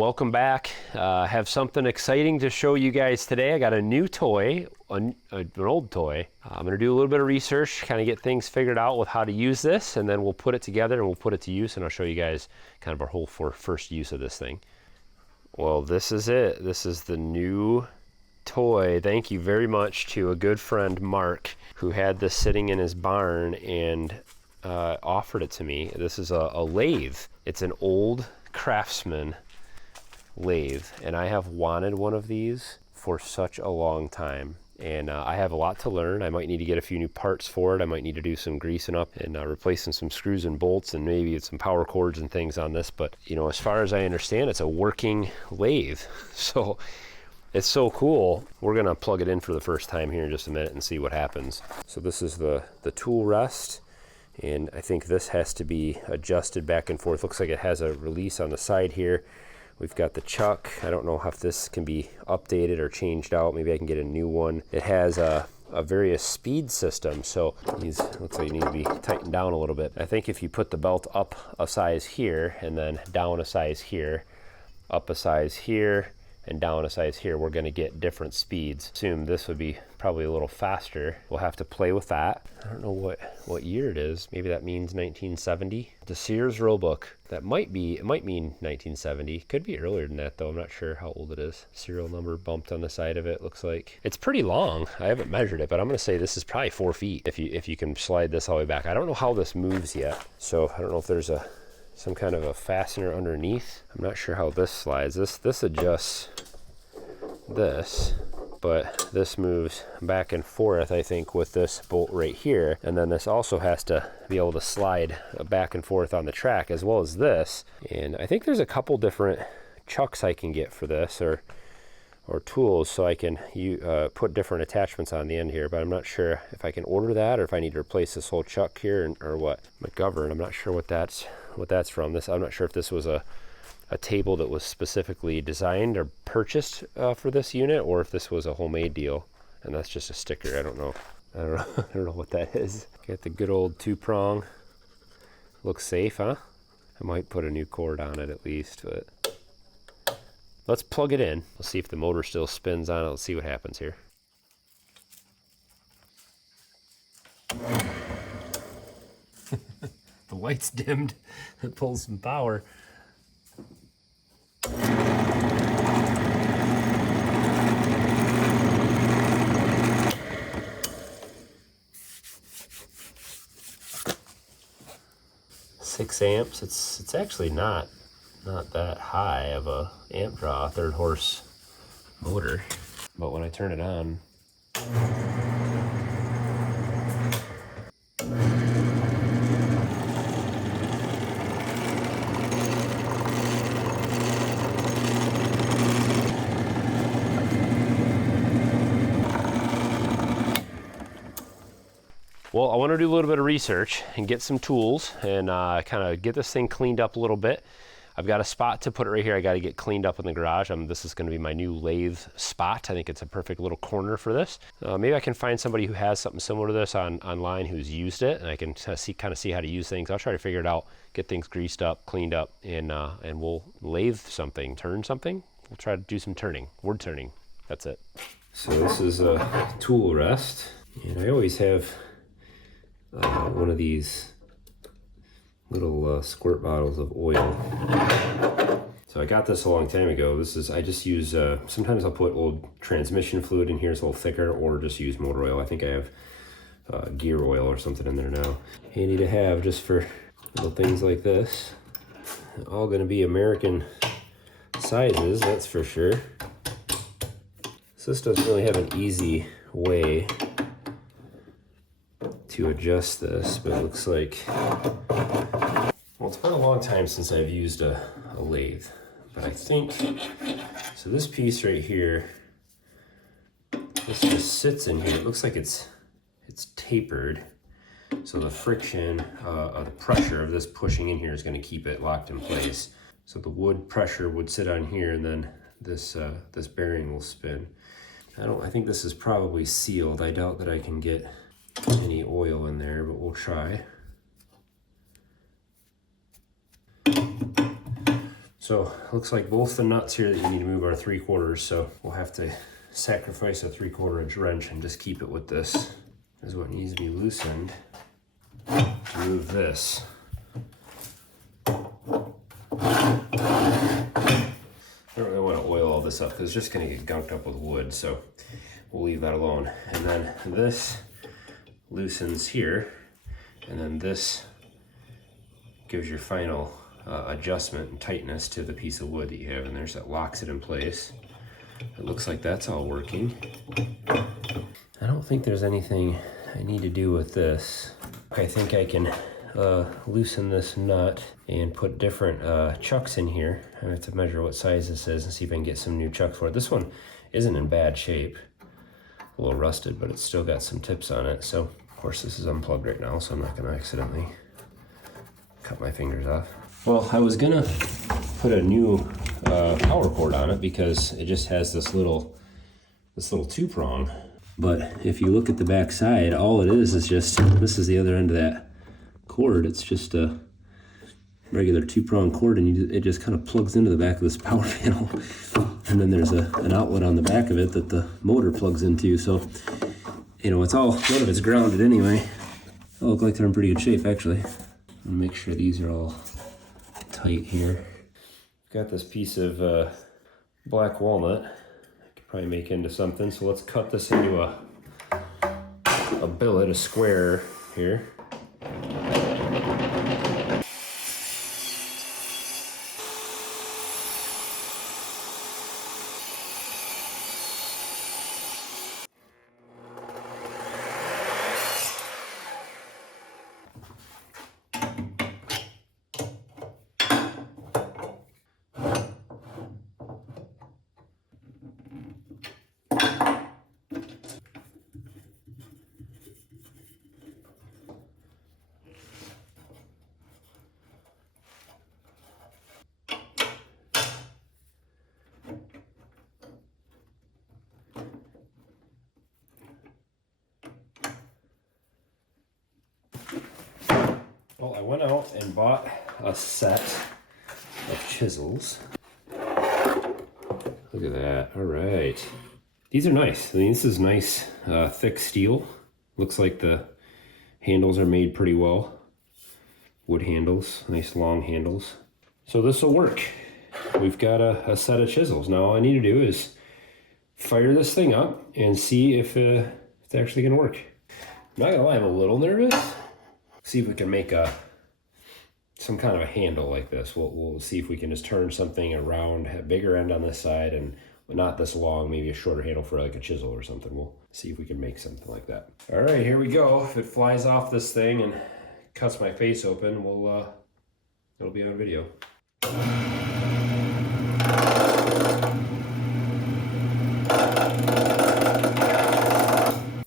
Welcome back. I have something exciting to show you guys today. I got a new toy, an old toy. I'm going to do a little bit of research, kind of get things figured out with how to use this, and then we'll put it together and we'll put it to use, and I'll show you guys kind of our whole first use of this thing. Well, this is it. This is the new toy. Thank you very much to a good friend, Mark, who had this sitting in his barn and offered it to me. This is a lathe. It's an old Craftsman Lathe, and I have wanted one of these for such a long time, and I have a lot to learn. I might need to get a few new parts for it. I might need to do some greasing up and replacing some screws and bolts and maybe some power cords and things on this, but you know, as far as I understand, it's a working lathe. So it's so cool. We're gonna plug it in for the first time here in just a minute and see what happens. So this is the tool rest, and I think this has to be adjusted back and forth. Looks like it has a release on the side here. We've got the chuck. I don't know if this can be updated or changed out. Maybe I can get a new one. It has a various speed system, so these looks like you need to be tightened down a little bit. I think if you put the belt up a size here and then down a size here, up a size here, and down a size here, we're gonna get different speeds. Assume this would be probably a little faster. We'll have to play with that. I don't know what year it is. Maybe that means 1970. The Sears Roebuck, it might mean 1970. Could be earlier than that though. I'm not sure how old it is. Serial number bumped on the side of it, looks like. It's pretty long. I haven't measured it, but I'm gonna say this is probably 4 feet if you can slide this all the way back. I don't know how this moves yet, so I don't know if there's some kind of a fastener underneath. I'm not sure how this slides. This adjusts this, but this moves back and forth, I think, with this bolt right here. And then this also has to be able to slide back and forth on the track as well as this. And I think there's a couple different chucks I can get for this, or tools, so I can put different attachments on the end here, but I'm not sure if I can order that or if I need to replace this whole chuck here or what. McGovern, I'm not sure what that's from. I'm not sure if this was a table that was specifically designed or purchased for this unit, or if this was a homemade deal and that's just a sticker. I don't know I don't know what that is. Got the good old 2-prong. Looks safe, huh? I might put a new cord on it at least, but let's plug it in. Let's see if the motor still spins on it. Let's see what happens here. The light's dimmed. It pulls some power. Six amps. It's actually not that high of a amp draw, 3rd horse motor, but when I turn it on, well, I want to do a little bit of research and get some tools and kind of get this thing cleaned up a little bit. I've got a spot to put it right here. I got to get cleaned up in the garage. This is going to be my new lathe spot. I think it's a perfect little corner for this. Maybe I can find somebody who has something similar to this online who's used it, and I can kind of see how to use things. I'll try to figure it out, get things greased up, cleaned up, and we'll lathe something, turn something. We'll try to do some turning, wood turning. That's it. So this is a tool rest, and I always have one of these little squirt bottles of oil. So I got this a long time ago. I just use, sometimes I'll put old transmission fluid in here, it's a little thicker, or just use motor oil. I think I have gear oil or something in there now. Handy to have just for little things like this. All gonna be American sizes, that's for sure. So this doesn't really have an easy way to adjust this, but it looks like, well, it's been a long time since I've used a lathe, but I think, so this piece right here, this just sits in here. It looks like it's tapered, so the friction of the pressure of this pushing in here is going to keep it locked in place. So the wood pressure would sit on here, and then this bearing will spin. I think this is probably sealed. I doubt that I can get any oil in there, but we'll try. So looks like both the nuts here that you need to move are 3/4, so we'll have to sacrifice a 3/4 inch wrench and just keep it with this. This is what needs to be loosened to move this. I don't really want to oil all this up because it's just going to get gunked up with wood, so we'll leave that alone. And then this loosens here, and then this gives your final adjustment and tightness to the piece of wood that you have in there, so that locks it in place. It looks like that's all working. I don't think there's anything I need to do with this. I think I can loosen this nut and put different chucks in here. I have to measure what size this is and see if I can get some new chucks for it. This one isn't in bad shape. A little rusted, but it's still got some tips on it. So, of course, this is unplugged right now, so I'm not gonna accidentally cut my fingers off. Well, I was gonna put a new power cord on it because it just has this little 2-prong. But if you look at the back side, all it is just, this is the other end of that cord. It's just a regular 2-prong cord, and it just kind of plugs into the back of this power panel. And then there's an outlet on the back of it that the motor plugs into. So, you know, none of it's grounded anyway. They look like they're in pretty good shape, actually. I'll make sure these are all tight here. Got this piece of black walnut. I could probably make into something. So let's cut this into a billet, a square here. Well, I went out and bought a set of chisels. Look at that. All right. These are nice. I mean, this is nice, thick steel. Looks like the handles are made pretty well. Wood handles, nice long handles. So this will work. We've got a set of chisels. Now all I need to do is fire this thing up and see if it's actually gonna work. I'm not gonna lie, I'm a little nervous. See if we can make some kind of a handle like this. We'll see if we can just turn something around, have a bigger end on this side and not this long, maybe a shorter handle for like a chisel or something. We'll see if we can make something like that. All right, here we go. If it flies off this thing and cuts my face open, it'll be on video.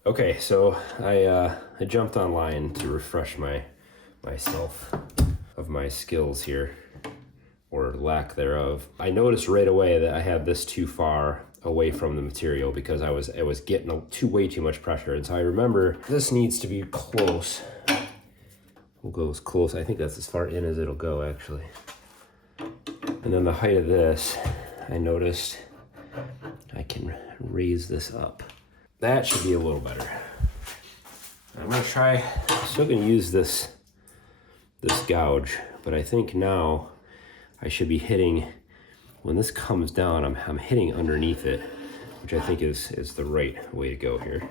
Okay, so I jumped online to refresh myself of my skills here, or lack thereof. I noticed right away that I had this too far away from the material because I was getting way too much pressure. And so I remember this needs to be close. We'll go as close. I think that's as far in as it'll go, actually. And then the height of this, I noticed I can raise this up. That should be a little better. I'm gonna try, I'm still gonna use this gouge, but I think now I should be hitting, when this comes down, I'm hitting underneath it, which I think is the right way to go here.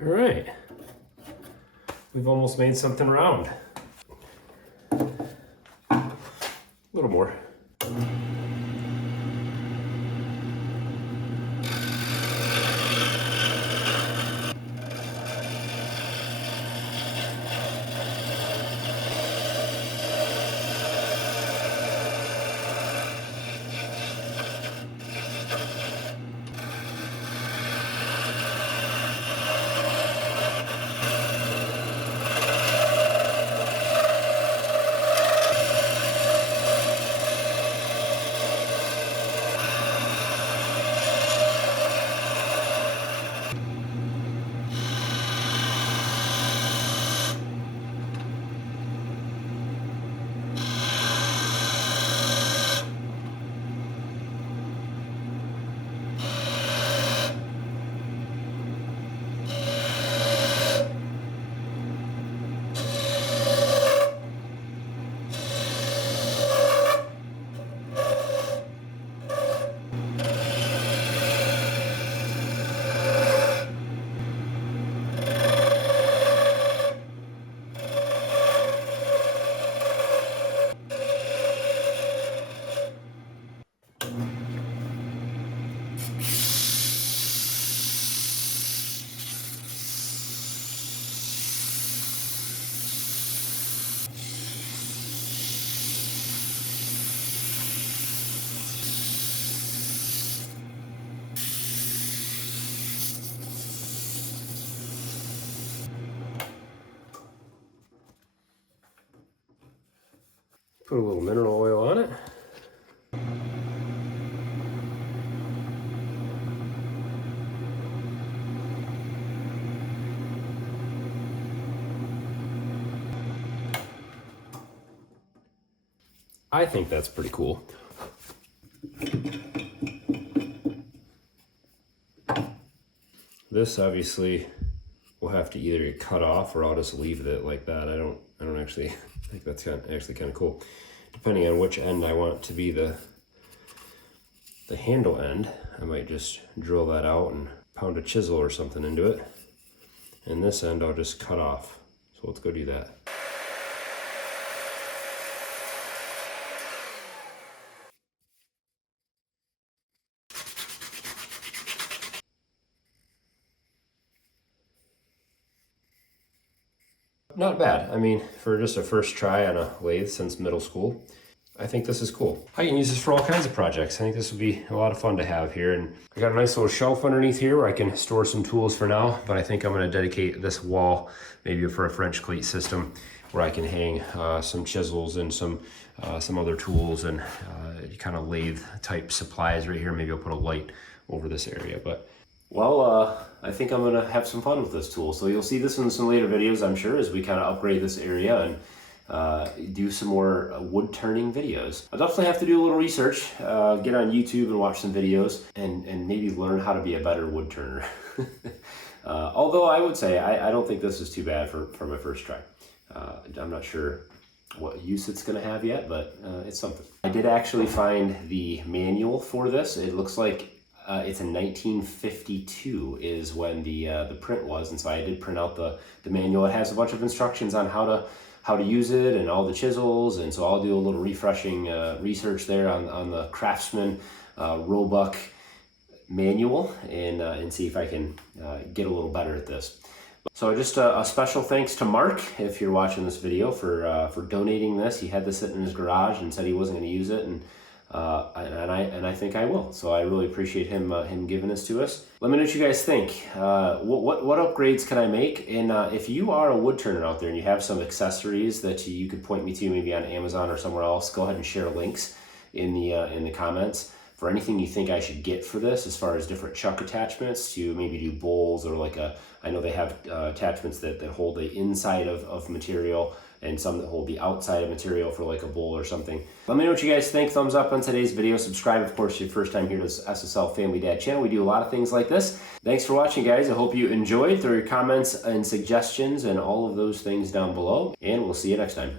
All right, we've almost made something round. A little more. Put a little mineral oil on it. I think that's pretty cool. This obviously will have to either get cut off or I'll just leave it like that. I don't actually think that's actually kind of cool. Depending on which end I want to be the handle end, I might just drill that out and pound a chisel or something into it. And this end I'll just cut off. So let's go do that. Not bad. I mean, for just a first try on a lathe since middle school, I think this is cool. I can use this for all kinds of projects. I think this would be a lot of fun to have here. And I got a nice little shelf underneath here where I can store some tools for now, but I think I'm gonna dedicate this wall maybe for a French cleat system where I can hang some chisels and some other tools and kind of lathe type supplies right here. Maybe I'll put a light over this area, but well, I think I'm gonna have some fun with this tool. So you'll see this in some later videos, I'm sure, as we kind of upgrade this area and do some more wood turning videos. I'll definitely have to do a little research, get on YouTube and watch some videos and maybe learn how to be a better wood turner. Although I would say, I don't think this is too bad for my first try. I'm not sure what use it's gonna have yet, but it's something. I did actually find the manual for this. It looks like it's in 1952 is when the print was, and so I did print out the manual. It has a bunch of instructions on how to use it and all the chisels, and so I'll do a little refreshing research there on the Craftsman Roebuck manual and see if I can get a little better at this. So just a special thanks to Mark, if you're watching this video, for donating this. He had this sitting in his garage and said he wasn't going to use it, and I think I will. So I really appreciate him giving this to us. Let me know what you guys think. What upgrades can I make? And if you are a wood turner out there and you have some accessories that you could point me to, maybe on Amazon or somewhere else, go ahead and share links in the comments for anything you think I should get for this, as far as different chuck attachments to maybe do bowls, or like I know they have attachments that hold the inside of material, and some that hold the outside of material for like a bowl or something. Let me know what you guys think. Thumbs up on today's video. Subscribe, of course, if you're first time here to this SSL Family Dad channel. We do a lot of things like this. Thanks for watching, guys. I hope you enjoyed. Throw your comments and suggestions and all of those things down below, and we'll see you next time.